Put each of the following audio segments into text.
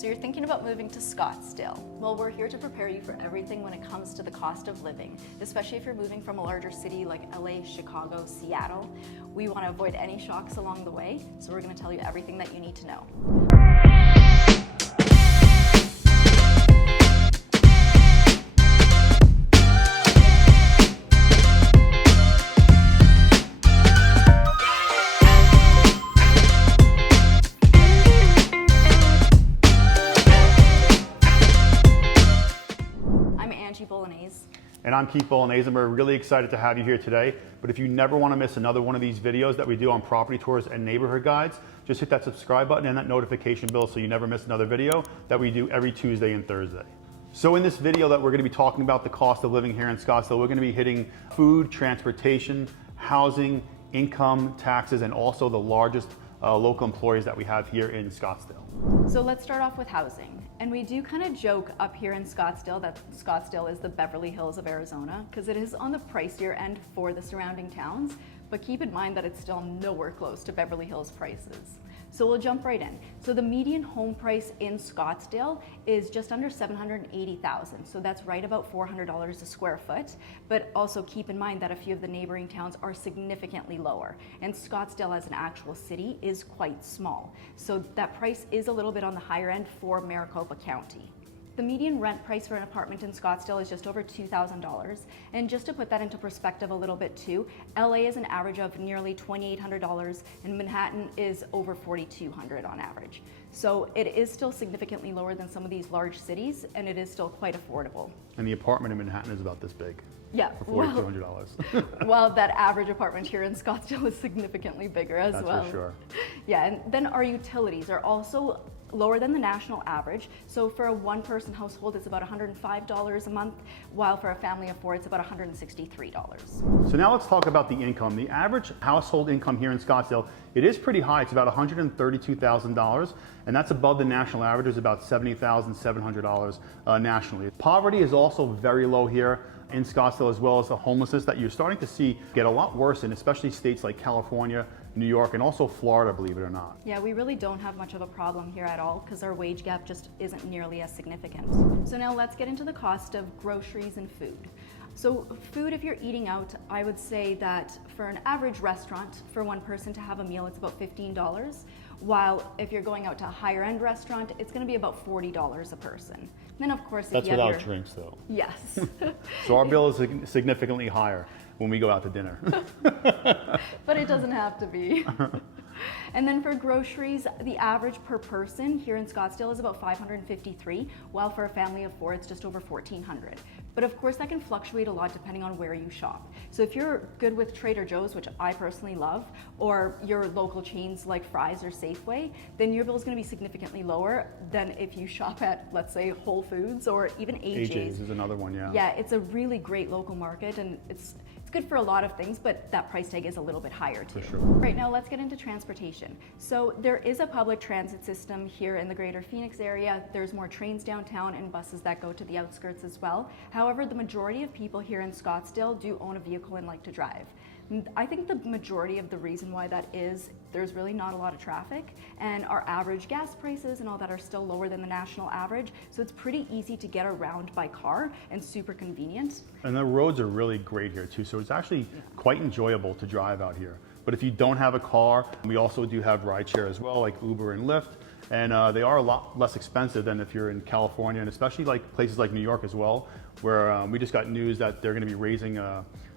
So you're thinking about moving to Scottsdale. Well, we're here to prepare you for everything when it comes to the cost of living, especially if you're moving from a larger city like LA, Chicago, Seattle. We want to avoid any shocks along the way, so we're going to tell you everything that you need to know. And I'm Keith and we're really excited to have you here today. But if you never want to miss another one of these videos that we do on property tours and neighborhood guides, just hit that subscribe button and that notification bell so you never miss another video that we do every Tuesday and Thursday. So in this video that we're going to be talking about the cost of living here in Scottsdale, we're going to be hitting food, transportation, housing, income, taxes, and also the largest local employers that we have here in Scottsdale. So let's start off with housing. And we do kind of joke up here in Scottsdale that Scottsdale is the Beverly Hills of Arizona, because it is on the pricier end for the surrounding towns, but keep in mind that it's still nowhere close to Beverly Hills prices. So we'll jump right in. So the median home price in Scottsdale is just under $780,000. So that's right about $400 a square foot. But also keep in mind that a few of the neighboring towns are significantly lower. And Scottsdale as an actual city is quite small. So that price is a little bit on the higher end for Maricopa County. The median rent price for an apartment in Scottsdale is just over $2,000. And just to put that into perspective a little bit too, LA is an average of nearly $2,800 and Manhattan is over $4,200 on average. So it is still significantly lower than some of these large cities, and it is still quite affordable. And the apartment in Manhattan is about this big. Yeah, for $4,200. Well, that average apartment here in Scottsdale is significantly bigger as well. That's for sure. Yeah, and then our utilities are also lower than the national average. So for a one-person household, it's about $105 a month, while for a family of four, it's about $163. So now let's talk about the income. The average household income here in Scottsdale, it is pretty high. It's about $132,000, and that's above the national average. It's about $70,700 nationally. Poverty is also very low here in Scottsdale, as well as the homelessness that you're starting to see get a lot worse in especially states like California, New York, and also Florida, believe it or not. Yeah, we really don't have much of a problem here at all because our wage gap just isn't nearly as significant. So now let's get into the cost of groceries and food. So food, if you're eating out, I would say that for an average restaurant, for one person to have a meal, it's about $15. While if you're going out to a higher end restaurant, it's going to be about $40 a person. And then of course, that's without drinks though. Yes. So our bill is significantly higher when we go out to dinner. But it doesn't have to be. And then for groceries, the average per person here in Scottsdale is about $553, while for a family of four, it's just over $1,400. But of course, that can fluctuate a lot depending on where you shop. So if you're good with Trader Joe's, which I personally love, or your local chains like Fry's or Safeway, then your bill is going to be significantly lower than if you shop at, let's say, Whole Foods or even AJ's. AJ's is another one, yeah. Yeah, it's a really great local market, and it's good for a lot of things, but that price tag is a little bit higher too. For sure. Right now, let's get into transportation. So there is a public transit system here in the greater Phoenix area. There's more trains downtown and buses that go to the outskirts as well. However, the majority of people here in Scottsdale do own a vehicle and like to drive. I think the majority of the reason why that is, there's really not a lot of traffic, and our average gas prices and all that are still lower than the national average, so it's pretty easy to get around by car and super convenient. And the roads are really great here too, so it's actually quite enjoyable to drive out here. But if you don't have a car, we also do have rideshare as well, like Uber and Lyft, and they are a lot less expensive than if you're in California, and especially like places like New York as well, where we just got news that they're going to be raising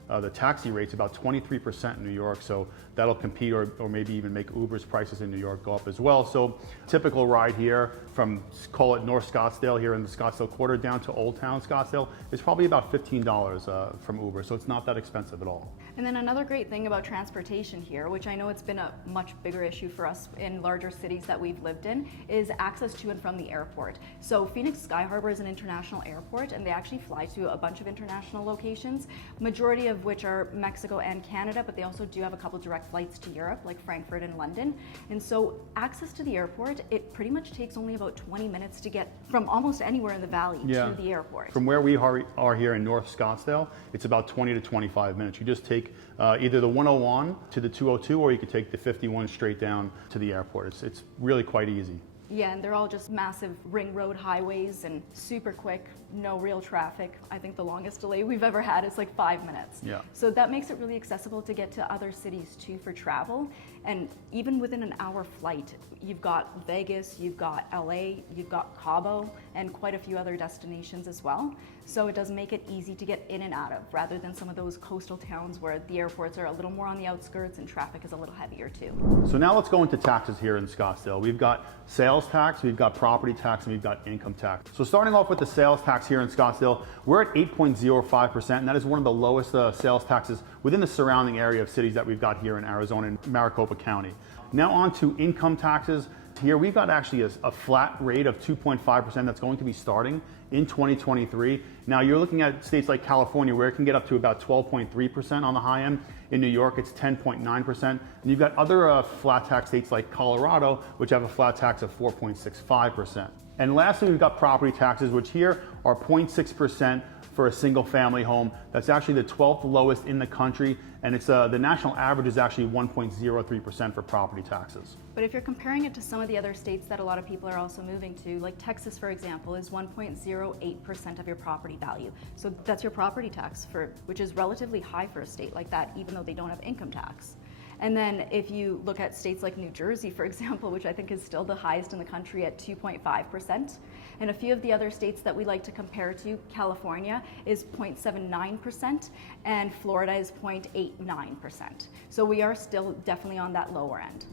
the taxi rates about 23% in New York, so that'll compete or maybe even make Uber's prices in New York go up as well. So typical ride here from, call it North Scottsdale here in the Scottsdale quarter down to Old Town Scottsdale is probably about $15 from Uber, so it's not that expensive at all. And then another great thing about transportation here, which I know it's been a much bigger issue for us in larger cities that we've lived in, is access to and from the airport. So Phoenix Sky Harbor is an international airport, and they actually fly to a bunch of international locations, majority of which are Mexico and Canada, but they also do have a couple direct flights to Europe, like Frankfurt and London. And so access to the airport, it pretty much takes only about 20 minutes to get from almost anywhere in the valley to the airport. From where we are here in North Scottsdale, it's about 20 to 25 minutes. You just take either the 101 to the 202, or you could take the 51 straight down to the airport. It's really quite easy. Yeah, and they're all just massive ring road highways and super quick, no real traffic. I think the longest delay we've ever had is like 5 minutes. Yeah. So that makes it really accessible to get to other cities too for travel. And even within an hour flight, you've got Vegas, you've got LA, you've got Cabo, and quite a few other destinations as well. So it does make it easy to get in and out of, rather than some of those coastal towns where the airports are a little more on the outskirts and traffic is a little heavier too. So now let's go into taxes here in Scottsdale. We've got sales tax, we've got property tax, and we've got income tax. So starting off with the sales tax here in Scottsdale, we're at 8.05%, and that is one of the lowest sales taxes within the surrounding area of cities that we've got here in Arizona and Maricopa County. Now on to income taxes. Here we've got actually a flat rate of 2.5% that's going to be starting in 2023. Now you're looking at states like California where it can get up to about 12.3% on the high end. In New York it's 10.9%. And you've got other flat tax states like Colorado which have a flat tax of 4.65%. And lastly we've got property taxes which here are 0.6% for a single family home. That's actually the 12th lowest in the country, and it's the national average is actually 1.03% for property taxes. But if you're comparing it to some of the other states that a lot of people are also moving to, like Texas for example, is 1.08% of your property value. So that's your property tax, which is relatively high for a state like that, even though they don't have income tax. And then if you look at states like New Jersey, for example, which I think is still the highest in the country at 2.5%, and a few of the other states that we like to compare to, California is 0.79%, and Florida is 0.89%. So we are still definitely on that lower end.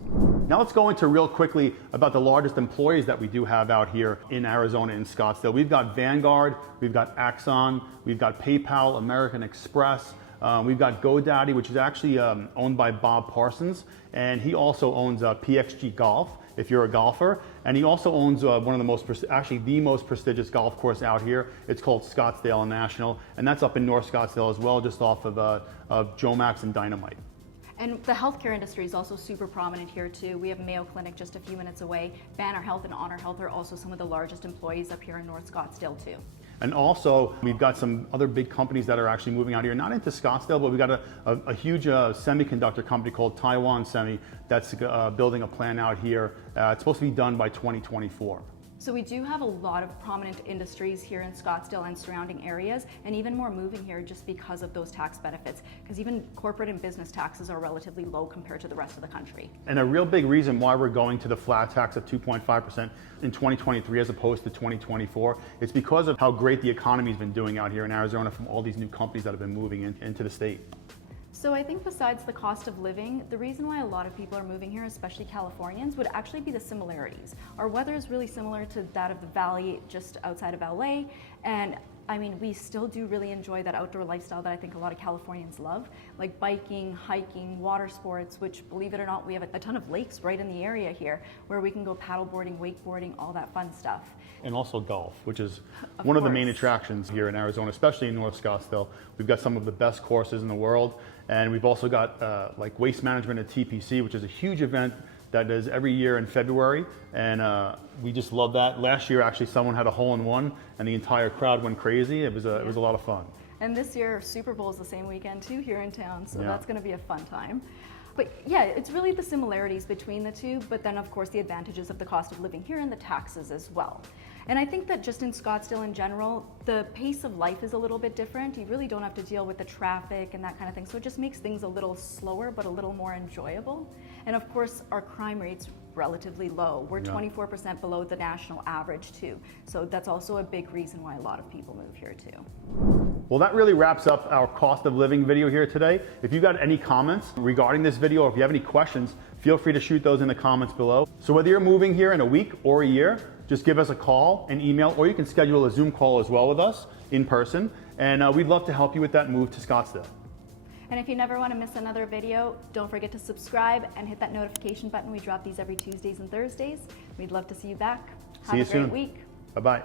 Now let's go into real quickly about the largest employees that we do have out here in Arizona in Scottsdale. We've got Vanguard, we've got Axon, we've got PayPal, American Express, we've got GoDaddy, which is actually owned by Bob Parsons, and he also owns PXG Golf, if you're a golfer, and he also owns one of the most, actually the most prestigious golf course out here. It's called Scottsdale National, and that's up in North Scottsdale as well, just off of Joe Max and Dynamite. And the healthcare industry is also super prominent here too. We have Mayo Clinic just a few minutes away. Banner Health and Honor Health are also some of the largest employees up here in North Scottsdale too. And also, we've got some other big companies that are actually moving out here, not into Scottsdale, but we've got a huge semiconductor company called Taiwan Semi that's building a plant out here. It's supposed to be done by 2024. So we do have a lot of prominent industries here in Scottsdale and surrounding areas, and even more moving here just because of those tax benefits, because even corporate and business taxes are relatively low compared to the rest of the country. And a real big reason why we're going to the flat tax of 2.5% in 2023 as opposed to 2024 is because of how great the economy's been doing out here in Arizona from all these new companies that have been moving into the state. So I think besides the cost of living, the reason why a lot of people are moving here, especially Californians, would actually be the similarities. Our weather is really similar to that of the valley just outside of LA, and I mean, we still do really enjoy that outdoor lifestyle that I think a lot of Californians love, like biking, hiking, water sports, which, believe it or not, we have a ton of lakes right in the area here where we can go paddleboarding, wakeboarding, all that fun stuff. And also golf, which is one of the main attractions here in Arizona, especially in North Scottsdale. We've got some of the best courses in the world, and we've also got like waste management at TPC, which is a huge event that is every year in February, and we just love that. Last year, actually, someone had a hole-in-one, and the entire crowd went crazy. It was a lot of fun. And this year, Super Bowl is the same weekend too here in town, so that's going to be a fun time. But yeah, it's really the similarities between the two, but then of course the advantages of the cost of living here and the taxes as well. And I think that just in Scottsdale in general, the pace of life is a little bit different. You really don't have to deal with the traffic and that kind of thing. So it just makes things a little slower, but a little more enjoyable. And of course, our crime rate's relatively low. We're 24% below the national average too. So that's also a big reason why a lot of people move here too. Well, that really wraps up our cost of living video here today. If you got any comments regarding this video, or if you have any questions, feel free to shoot those in the comments below. So whether you're moving here in a week or a year, just give us a call, an email, or you can schedule a Zoom call as well with us in person. And we'd love to help you with that move to Scottsdale. And if you never want to miss another video, don't forget to subscribe and hit that notification button. We drop these every Tuesdays and Thursdays. We'd love to see you back. Have a great week. Bye-bye.